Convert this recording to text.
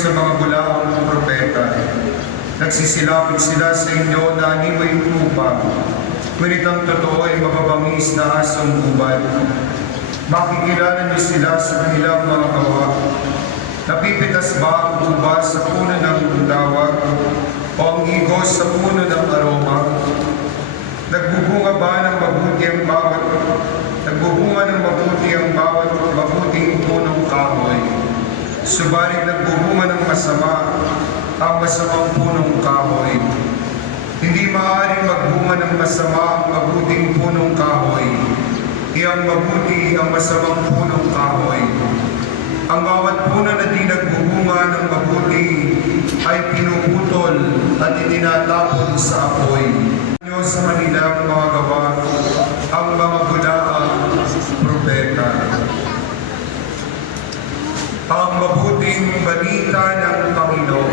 sa mga bulaang propeta. Nagsisilapit sila sa inyo na animoy lupa, ngunit ang totoo ay mababangis na asong gubat. Makikilala niyo sila sa kanilang mga gawa. Napipitas ba ang guba sa puno ng dawag o ang igos sa puno ng aroma? Nagbubunga ba ng mabuti ang mabuting punong kahoy? Subalit nagbubunga ng masama ang masamang punong kahoy. Hindi maaaring magbunga ng masama ang mabuting punong kahoy. Iyang mabuti ang masamang punong kahoy. Ang bawat puno na di nagbubunga ng mabuti ay pinuputol at itinatapon sa apoy. Niyo sa kanilang mga gawa ang mga bulaang propeta. Ang mabuting balita ng Panginoon.